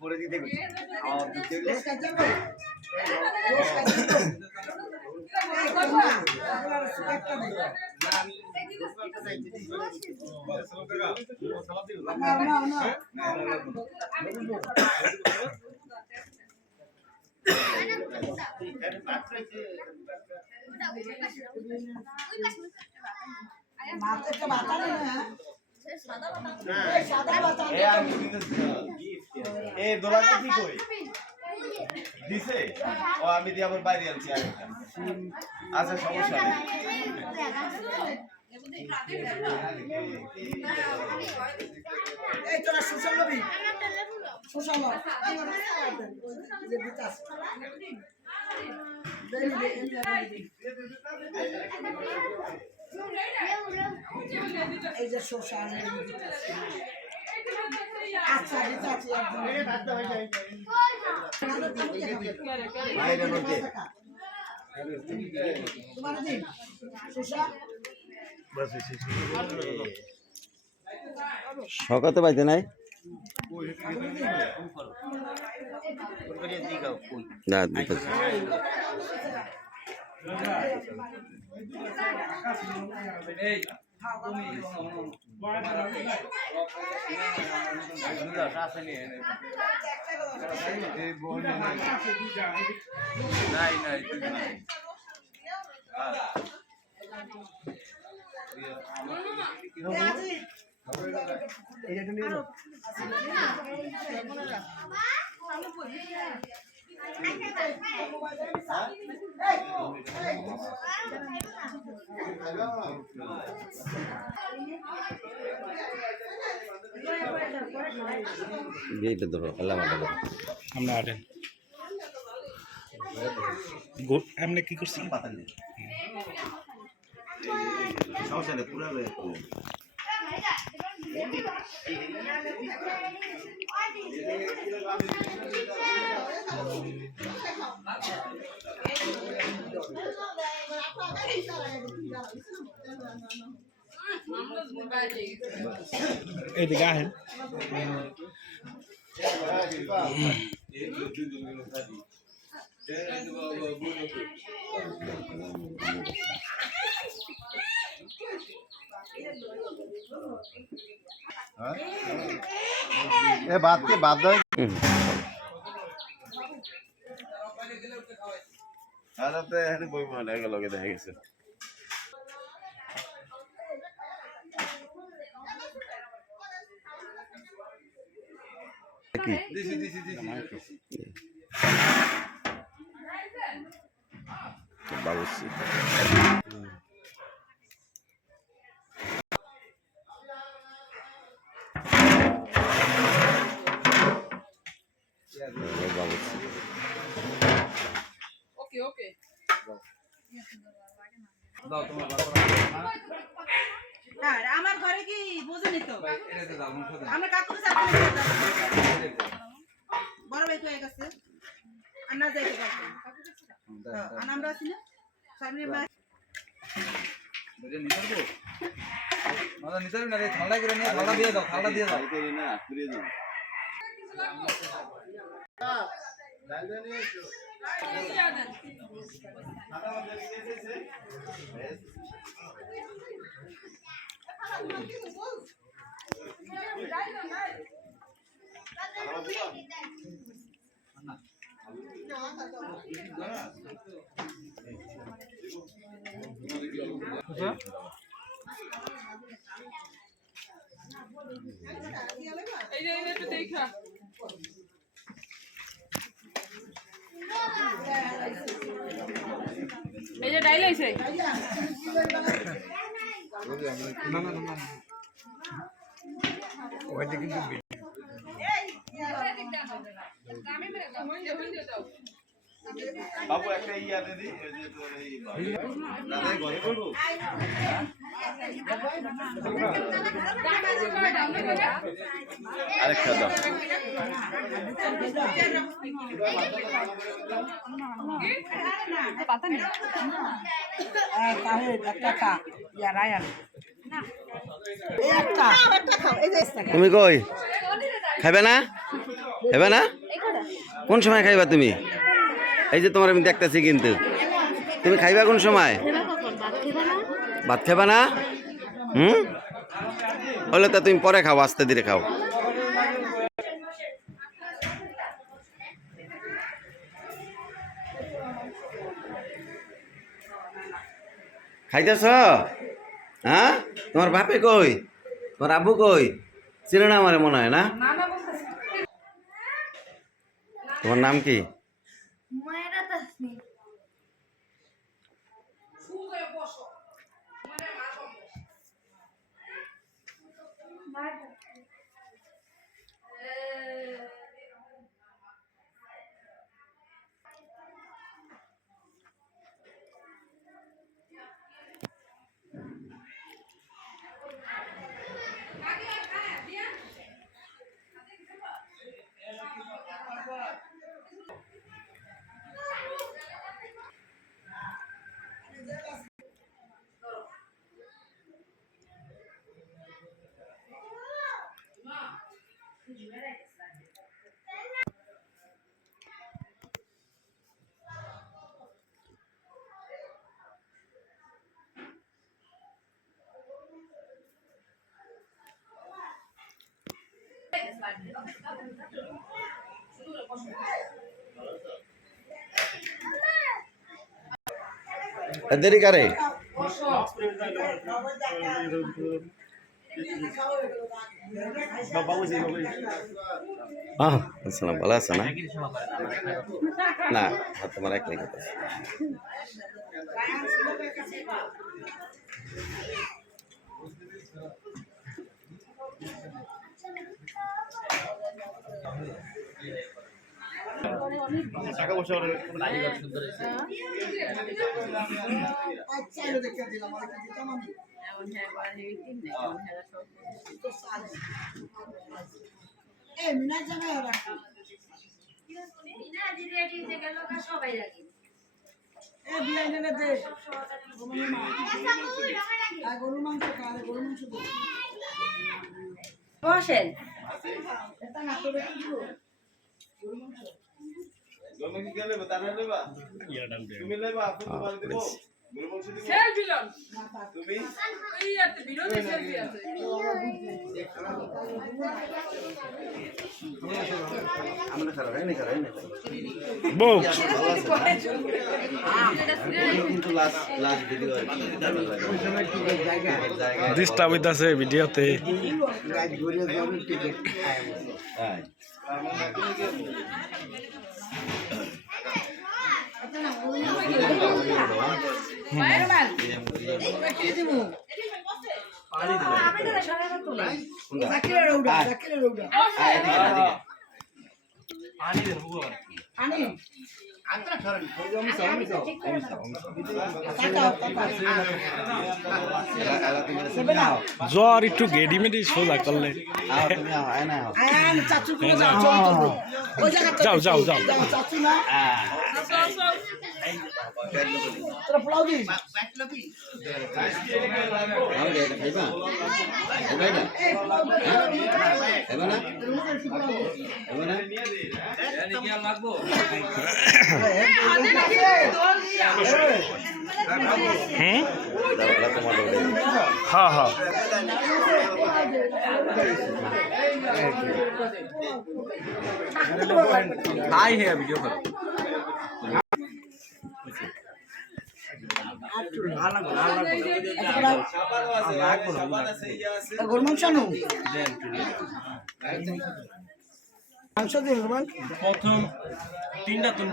পরে দিতে আমার দোলাটা কি কই দিছে ও আমি দিয়ে আবার বাইরে আনছি আরেকটা আচ্ছা সমস্যা নেই এই তোরা সুশাল নবী সুশাল এই যে সুশাল আচ্ছা চাচি তোমার দিন সুশাল সকাতে পাইতে নাই না দিতেছে এইটা ধরো আল্লাহ মাটা ধরো আমরা আটেন এমনি কি করছি সমস্যা নেই পুরো এইদিকে আহেন এ বাদ কে বাদ দাও আরে তো এখানে বই মনে হয় লগে দেখা গেছে কি বাবুসি বাবুসি ওকে ওকে দাও তোমার আর আমার ঘরে কি বুঝুনি তো এটাতে দাও মুখ দাও আমরা কাকুর সাথে বড় ভাই তো গেছে আর না যাইতে পারবো আর আমরা আছি না সামনে ভাই বুঝে নিতে পারবো মাথা নিতে পারবি না রে ঠান্ডা করে নিয়ে ঠান্ডা দিয়ে দাও না পুরিয়ে দাও এই যে একটু দেখা এই যে ডাইল আইছে না না না ওইটা কিন্তু বাবু একটা ইয়া দে দি এই যে তোর এই দাদা ঘরে করব আরেকটা দাও পাতা নেই তাহলে একটা কা ইয়া রায়ান একটা খাও এই যে তুমি কই খাইবে না? খাইবে না? কোন সময় খাইবা তুমি? এই যে তোমার আমি দেখতেছি কিন্তু তুমি খাইবা কোন সময়? ভাত খাইবা না? হলে তা তুমি পরে খাও, আস্তে ধীরে খাও। খাইতেছ? হ্যাঁ, তোমার বাপে কই? তোমার আব্বু কই? চিনে না আমার মনে হয় না? তোমার নাম কি? দেরি করে আসসালাম, ভালো আছো না? না, তোমার এক লিখে টাকা পয়সা বসেন তুমি লেবা তুমি বউ ডিস্টার্ব হইতাছে ভিডিওতে। জ্বর একটু গেডি মেডি সোজা করলে। যাও যাও যাও हाँ हाँ आई है वीडियो पर প্রথম তিনটা তুমি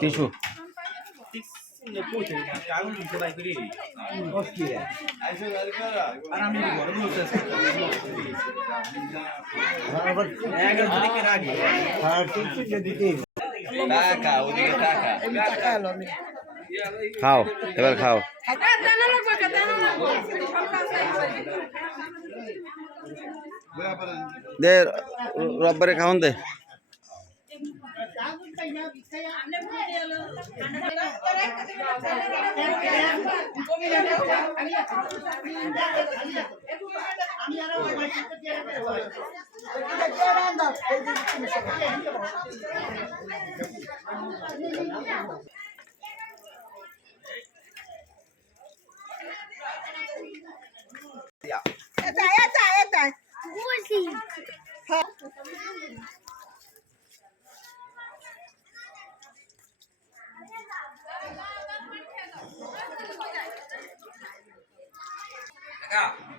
টিস্যু টাকা ওদিকে টাকা খাও, এবার খাও। দে রব্বারে খাওন দে।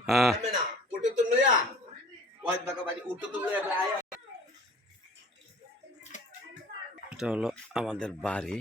হ্যাঁ এটা হলো আমাদের বাড়ি।